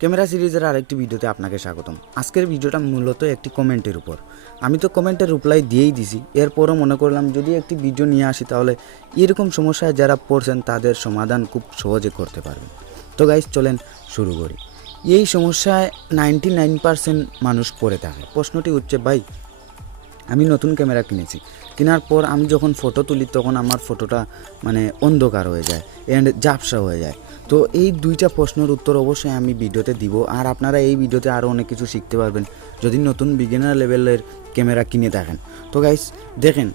Camera সিরিজের আরেকটি ভিডিওতে আপনাকে স্বাগতম। আজকের ভিডিওটা মূলত একটি কমেন্টের উপর। আমি তো কমেন্টের রিপ্লাই দিয়েই দিছি, এরপরও মনে করলাম যদি একটি ভিডিও নিয়ে আসি তাহলে এরকম সমস্যায় যারা পড়ছেন তাদের সমাধান খুব সহজে করতে পারবেন। তো গাইস চলেন শুরু করি। এই সমস্যায় 99% মানুষ পড়ে থাকে। প্রশ্নটি হচ্ছে, ভাই আমি নতুন ক্যামেরা কিনেছি, কেনার পর আমি যখন ফটো তুলি তখন আমার ফটোটা অন্ধকার হয়ে যায় অ্যান্ড ঝাপসা হয়ে যায়। তো এই দুইটা প্রশ্নের উত্তর অবশ্যই আমি ভিডিওতে দিব, আর আপনারা এই ভিডিওতে আরও অনেক কিছু শিখতে পারবেন যদি নতুন বিগিনার লেভেলের ক্যামেরা কিনে থাকেন। তো গাইস দেখেন,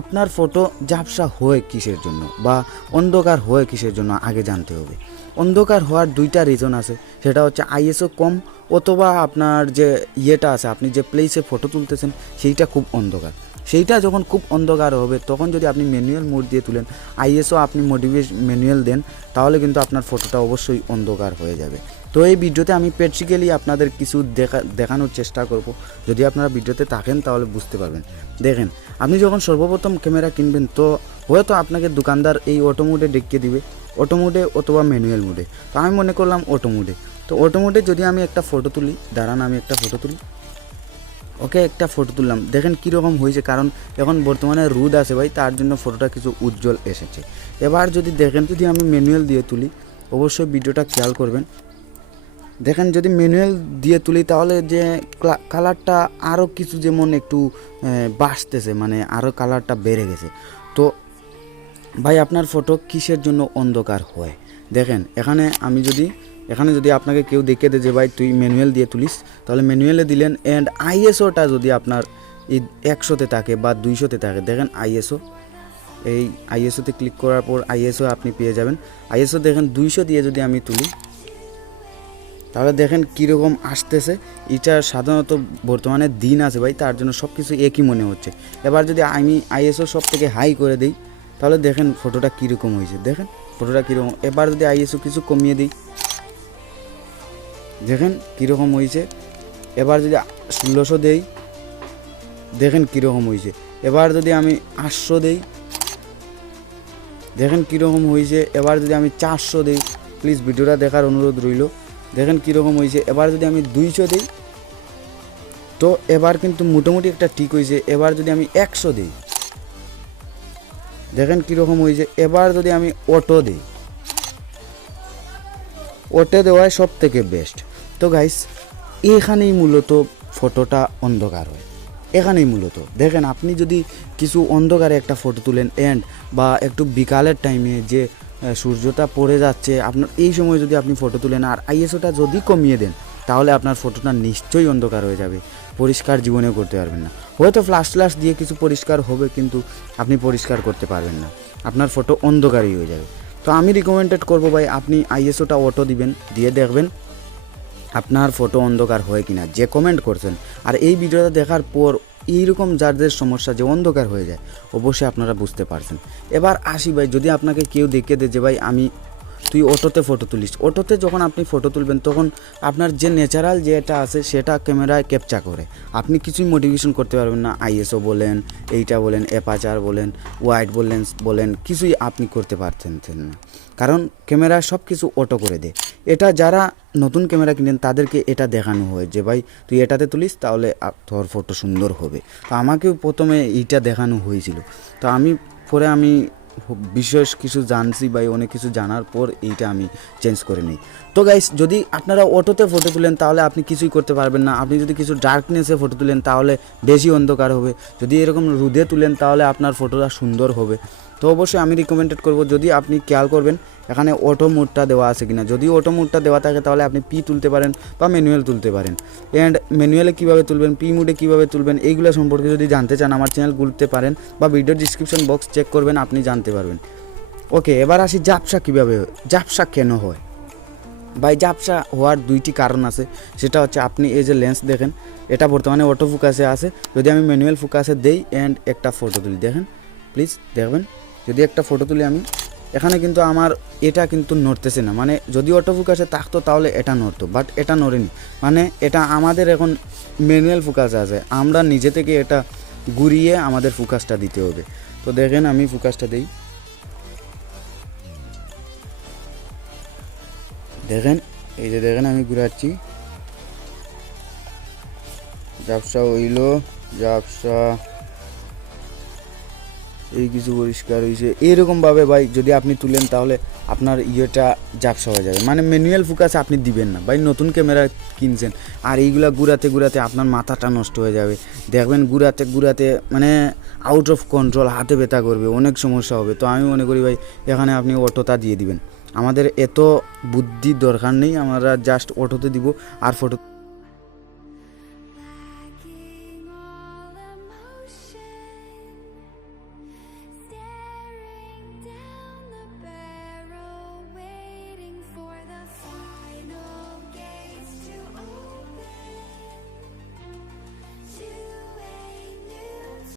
আপনার ফটো ঝাপসা হয় কিসের জন্য বা অন্ধকার হয় কিসের জন্য আগে জানতে হবে। অন্ধকার হওয়ার দুইটা রিজন আছে, সেটা হচ্ছে আইএসও কম অথবা আপনার যে ইয়েটা আছে, আপনি যে প্লেসে ফটো তুলতেছেন সেইটা খুব অন্ধকার। সেইটা যখন খুব অন্ধকার হবে তখন যদি আপনি ম্যানুয়াল মোড দিয়ে তুলেন, আইএসও আপনি ম্যানুয়াল দেন, তাহলে কিন্তু আপনার ফটোটা অবশ্যই অন্ধকার হয়ে যাবে। তো এই ভিডিওতে আমি প্র্যাকটিক্যালি আপনাদের কিছু দেখানোর চেষ্টা করব। যদি আপনারা ভিডিওতে থাকেন তাহলে বুঝতে পারবেন। দেখেন, আপনি যখন সর্বপ্রথম ক্যামেরা কিনবেন তো হয়তো আপনাকে দোকানদার এই অটো মোডে দেখিয়ে দিবে, অটো মোডে অথবা ম্যানুয়াল মোডে। তো আমি মনে করলাম অটো মোডে। তো অটো মোডে যদি আমি একটা ফটো তুলি, দাঁড়ান আমি একটা ফটো তুলি। ওকে, একটা ফটো তুললাম, দেখেন কীরকম হয়েছে, কারণ এখন বর্তমানে রোদ আছে ভাই, তার জন্য ফটোটা কিছু উজ্জ্বল এসেছে। এবার যদি দেখেন, যদি আমি ম্যানুয়াল দিয়ে তুলি, অবশ্যই ভিডিওটা খেয়াল করবেন। দেখেন যদি ম্যানুয়াল দিয়ে তুলি তাহলে যে কালারটা আরও কিছু যেমন একটু বাড়তেছে, আরও কালারটা বেড়ে গেছে। তো ভাই আপনার ফটো কিসের জন্য অন্ধকার হয় দেখেন, এখানে যদি আপনাকে কেউ দেখে দেয় যে ভাই তুই ম্যানুয়াল দিয়ে তুলিস, তাহলে ম্যানুয়ালে দিলেন অ্যান্ড আইএসওটা যদি আপনার এই 100-তে থাকে বা 200-তে থাকে, দেখেন আইএসও, এই আইএসওতে ক্লিক করার পর আইএসও আপনি পেয়ে যাবেন। আইএসও দেখেন 200 দিয়ে যদি আমি তুলি তাহলে দেখেন কীরকম আসতেছে। এটা সাধারণত বর্তমানে দিন আছে ভাই, তার জন্য সব কিছু একই মনে হচ্ছে। এবার যদি আমি আইএসও সব থেকে হাই করে দিই তাহলে দেখেন ফটোটা কীরকম হয়েছে, দেখেন ফটোটা কীরকম। এবার যদি আইএসও কিছু কমিয়ে দিই, দেখেন কীরকম হয়েছে। এবার যদি 1600 দেই, দেখেন কীরকম হয়েছে। এবার যদি আমি 800 দেই, দেখেন কীরকম হয়েছে। এবার যদি আমি 400 দেই, প্লিজ ভিডিওটা দেখার অনুরোধ রইল, দেখেন কীরকম হয়েছে। এবার যদি আমি 200 দিই, তো এবার কিন্তু মোটামুটি একটা ঠিক হয়েছে। এবার যদি আমি 100 দিই, দেখেন কীরকম হয়েছে। এবার যদি আমি অটো দিই, ওটে দেওয়ায় সব থেকে বেস্ট। তো গাইস এখানেই মূলত ফটোটা অন্ধকার হয়, এখানেই মূলত দেখেন। আপনি যদি কিছু অন্ধকারে একটা ফটো তুলেন অ্যান্ড বা একটু বিকালের টাইমে যে সূর্যটা পড়ে যাচ্ছে, আপনার এই সময় যদি আপনি ফটো তুলেন আর আইএসওটা যদি কমিয়ে দেন, তাহলে আপনার ফটোটা নিশ্চয়ই অন্ধকার হয়ে যাবে, পরিষ্কার জীবনেও করতে পারবেন না। হয়তো ফ্ল্যাশ দিয়ে কিছু পরিষ্কার হবে, কিন্তু আপনি পরিষ্কার করতে পারবেন না, আপনার ফটো অন্ধকারই হয়ে যাবে। তো আমি রিকমেন্ডেড করবো ভাই, আপনি আইএসওটা অটো দিবেন, দিয়ে দেখবেন আপনার ফটো অন্ধকার হয় কিনা, যে কমেন্ট করছেন। আর এই ভিডিওটা দেখার পর এইরকম যাদের সমস্যা যে অন্ধকার হয়ে যায়, অবশ্যই আপনারা বুঝতে পারছেন। এবার আসি ভাই, যদি আপনাকে কেউ দেখে দেয় যে ভাই তুই অটোতে ফটো তুলিস, অটোতে যখন আপনি ফটো তুলবেন তখন আপনার যে ন্যাচারাল যেটা আছে সেটা ক্যামেরায় ক্যাপচার করে, আপনি কিছুই মডিফিকেশন করতে পারবেন না। আইএসও বলেন, এইটা বলেন, অ্যাপারচার বলেন, ওয়াইড বলেন, কিছুই আপনি করতে পারছেন না, কারণ ক্যামেরা সব কিছু অটো করে দেয়। এটা যারা নতুন ক্যামেরা কিনেন তাদেরকে এটা দেখানো হয় যে ভাই তুই এটাতে তুলিস তাহলে তোর ফটো সুন্দর হবে। তো আমাকেও প্রথমে এইটা দেখানো হয়েছিল, তো পরে আমি বিশেষ কিছু জানছি ভাই, অনেক কিছু জানার পর এইটা আমি চেঞ্জ করে নিই। তো গাইস যদি আপনারা অটোতে ফটো তুলেন তাহলে আপনি কিছুই করতে পারবেন না। আপনি যদি কিছু ডার্কনেসে ফটো তুলেন তাহলে বেশি অন্ধকার হবে, যদি এরকম রোদে তুলেন তাহলে আপনার ফটোটা সুন্দর হবে। তো অবশ্যই আমি রিকমেন্ডেড করব, যদি আপনি খেয়াল করবেন এখানে অটো মোডটা দেওয়া আছে কিনা, যদি অটো মোডটা দেওয়া থাকে তাহলে আপনি পি তুলতে পারেন বা ম্যানুয়াল তুলতে পারেন। অ্যান্ড ম্যানুয়ালে কীভাবে তুলবেন, পি মোডে কীভাবে তুলবেন, এইগুলো সম্পর্কে যদি জানতে চান আমার চ্যানেল ঘুরতে পারেন বা ভিডিও ডিসক্রিপশন বক্স চেক করবেন, আপনি জানতে পারবেন। ওকে, এবার আসি ঝাপসা কীভাবে হয়, ঝাপসা কেন হয় ভাই। ঝাপসা হওয়ার দুইটি কারণ আছে, সেটা হচ্ছে আপনি এই যে লেন্স দেখেন, এটা বর্তমানে অটো ফোকাসে আছে। যদি আমি ম্যানুয়াল ফোকাসে দেই অ্যান্ড একটা ফটো তুলি, দেখেন প্লিজ দেখবেন, যদি একটা ফটো তুলি আমি, এখানে কিন্তু আমার এটা কিন্তু নড়তেছে না, যদি অটো ফোকাসে থাকতো তাহলে এটা নড়তো, বাট এটা নড়েনি। এটা আমাদের এখন ম্যানুয়াল ফোকাসে আছে, আমরা নিজে থেকে এটা ঘুরিয়ে আমাদের ফোকাসটা দিতে হবে। তো দেখেন আমি ফোকাসটা দিই, দেখেন এই যে দেখেন আমি ঘুরাচ্ছি, ঝাপসা হইল, ঝাপসা এই কিছু পরিষ্কার হয়েছে। এরকমভাবে ভাই যদি আপনি তুলেন তাহলে আপনার ইয়েটা ঝাপসা হয়ে যাবে, মানে ম্যানুয়াল ফোকাস আপনি দিবেন না ভাই। নতুন ক্যামেরা কিনছেন আর এইগুলা ঘুরাতে ঘুরাতে আপনার মাথাটা নষ্ট হয়ে যাবে, দেখবেন ঘুরাতে ঘুরাতে মানে আউট অফ কন্ট্রোল, হাতে ব্যথা করবে, অনেক সমস্যা হবে। তো আমি মনে করি ভাই এখানে আপনি অটোটা দিয়ে দিবেন, আমাদের এত বুদ্ধির দরকার নেই, আমরা জাস্ট অটোতে দিব আর ফটো